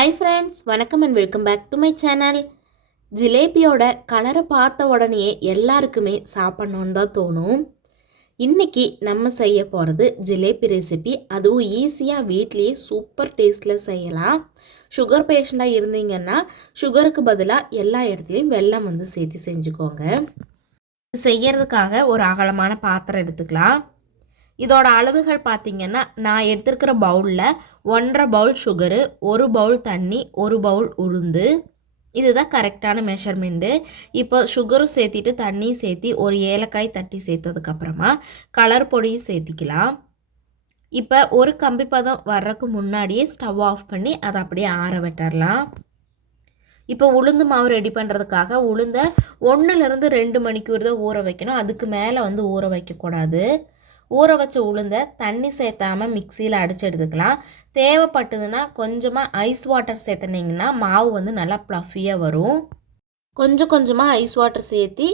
Hi friends, வணக்கம் and welcome back to my channel. ஜிலேபியோட கலரை பார்த்த உடனேயே எல்லாருக்குமே சாப்பிட்ணுன்னு தான் தோணும். இன்றைக்கி நம்ம செய்ய போகிறது ஜிலேபி ரெசிபி. அதுவும் ஈஸியாக வீட்லேயே சூப்பர் டேஸ்ட்டில் செய்யலாம். சுகர் பேஷண்ட்டாக இருந்தீங்கன்னா சுகருக்கு பதிலாக எல்லா இடத்துலையும் வெல்லம் சேர்த்து செஞ்சுக்கோங்க. செய்யறதுக்காக ஒரு அகலமான பாத்திரம் எடுத்துக்கலாம். இதோட அளவுகள் பார்த்திங்கன்னா, நான் எடுத்துருக்கிற பவுலில் 1.5 பவுல் சுகரு, 1 பவுல் தண்ணி, 1 பவுல் உளுந்து, இதுதான் கரெக்டான மெஷர்மெண்ட்டு. இப்போ சுகரும் சேர்த்திட்டு தண்ணியும் சேர்த்தி ஒரு ஏலக்காய் தட்டி சேர்த்ததுக்கப்புறமா கலர் பொடியும் சேர்த்திக்கலாம். இப்போ ஒரு கம்பி பதம் வர்றதுக்கு முன்னாடியே ஸ்டவ் ஆஃப் பண்ணி அதை அப்படியே ஆற விட்டுறலாம். இப்போ உளுந்து மாவு ரெடி பண்ணுறதுக்காக உளுந்தை 1லேருந்து 2 மணிக்கூர் தான் ஊற வைக்கணும். அதுக்கு மேலே ஊற வைக்கக்கூடாது. ஊற வச்ச உளுந்தை தண்ணி சேர்த்தாமல் மிக்சியில் அடித்து எடுத்துக்கலாம். தேவைப்பட்டதுன்னா கொஞ்சமாக ஐஸ் வாட்டர் சேர்த்துனீங்கன்னா மாவு நல்லா ப்ளஃபியாக வரும். கொஞ்சமாக ஐஸ் வாட்டர் சேர்த்தி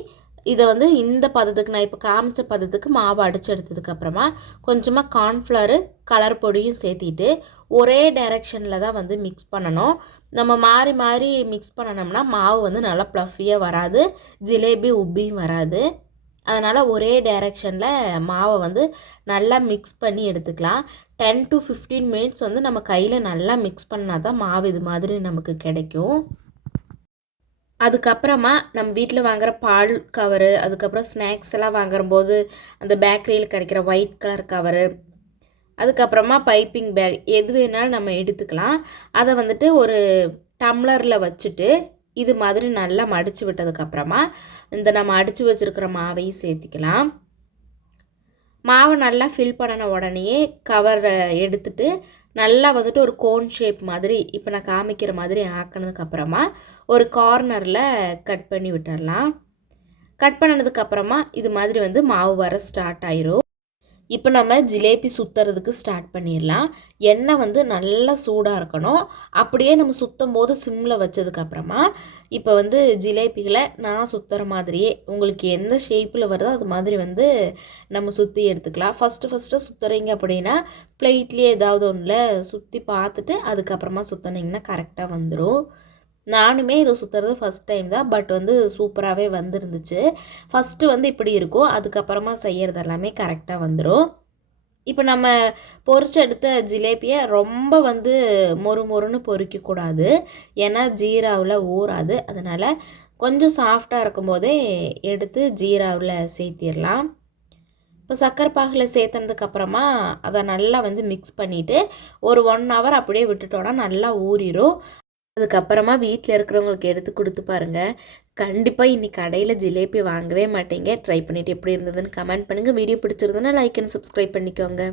இதை இந்த பதத்துக்கு, நான் இப்போ காமிச்ச பதத்துக்கு மாவு அடித்து எடுத்ததுக்கப்புறமா கொஞ்சமாக கார்ன்ஃப்ளவரு, கலர் பொடியும் சேர்த்திட்டு ஒரே டைரெக்ஷனில் தான் மிக்ஸ் பண்ணணும். நம்ம மாறி மாறி மிக்ஸ் பண்ணணும்னா மாவு நல்லா ப்ளஃபியாக வராது, ஜிலேபி உப்பியும் வராது. அதனால் ஒரே டைரெக்ஷனில் மாவை நல்லா மிக்ஸ் பண்ணி எடுத்துக்கலாம். 10 to 15 மினிட்ஸ் நம்ம கையில் நல்லா மிக்ஸ் பண்ணால் தான் மாவு இது மாதிரி நமக்கு கிடைக்கும். அதுக்கப்புறமா நம்ம வீட்டில் வாங்குகிற பால் கவரு, அதுக்கப்புறம் ஸ்நாக்ஸ் எல்லாம் வாங்கும்போது அந்த பேக்கரியில் கிடைக்கிற ஒயிட் கலர் கவரு, அதுக்கப்புறமா பைப்பிங் பேக், எது வேணாலும் நம்ம எடுத்துக்கலாம். அதை ஒரு டம்ளரில் வச்சுட்டு இது மாதிரி நல்லா மடித்து விட்டதுக்கப்புறமா நம்ம அடித்து வச்சுருக்கிற மாவையும் சேர்த்திக்கலாம். மாவை நல்லா ஃபில் பண்ணின உடனேயே கவரை எடுத்துட்டு நல்லா ஒரு கோன் ஷேப் மாதிரி இப்போ நான் காமிக்கிற மாதிரி ஆக்கினதுக்கப்புறமா ஒரு கார்னரில் கட் பண்ணி விட்டுடலாம். கட் பண்ணினதுக்கப்புறமா இது மாதிரி மாவு வர ஸ்டார்ட் ஆயிரும். இப்போ நம்ம ஜிலேபி சுற்றுறதுக்கு ஸ்டார்ட் பண்ணிடலாம். எண்ணெய் நல்லா சூடாக இருக்கணும். அப்படியே நம்ம சுற்றும் போது சிம்மில் வச்சதுக்கப்புறமா இப்போ ஜிலேபிகளை நான் சுற்றுற மாதிரியே உங்களுக்கு எந்த ஷேப்பில் வருதோ அது மாதிரி நம்ம சுற்றி எடுத்துக்கலாம். ஃபஸ்ட்டு சுற்றுறீங்க அப்படின்னா பிளேட்லேயே ஏதாவது ஒன்றில் சுற்றி பார்த்துட்டு அதுக்கப்புறமா சுற்றினீங்கன்னா கரெக்டாக வந்துடும். நானுமே இதை சுற்றுறது ஃபஸ்ட் டைம் தான், பட் சூப்பராகவே வந்துருந்துச்சு. ஃபஸ்ட்டு இப்படி இருக்கும், அதுக்கப்புறமா செய்கிறது எல்லாமே கரெக்டாக வந்துடும். இப்போ நம்ம பொரிச்சு எடுத்த ஜிலேபியை ரொம்ப மொறு மொறுன்னு பொரிக்கக்கூடாது, ஏன்னா ஜீராவில் ஊறாது. அதனால் கொஞ்சம் சாஃப்டாக இருக்கும்போதே எடுத்து ஜீராவில் சேர்த்திடலாம். இப்போ சர்க்கரை பாகில் சேர்த்தனதுக்கப்புறமா அதை நல்லா மிக்ஸ் பண்ணிவிட்டு ஒரு 1 ஹவர் அப்படியே விட்டுட்டோன்னா நல்லா ஊறிடும். அதுக்கப்புறமா வீட்டில் இருக்கிறவங்களுக்கு எடுத்து கொடுத்து பாருங்கள். கண்டிப்பாக இன்றைக்கி கடையில் ஜிலேபி வாங்கவே மாட்டீங்க. ட்ரை பண்ணிவிட்டு எப்படி இருந்ததுன்னு கமெண்ட் பண்ணுங்கள். வீடியோ பிடிச்சிருந்ததுன்னா லைக் அண்ட் சப்ஸ்கிரைப் பண்ணிக்கோங்க.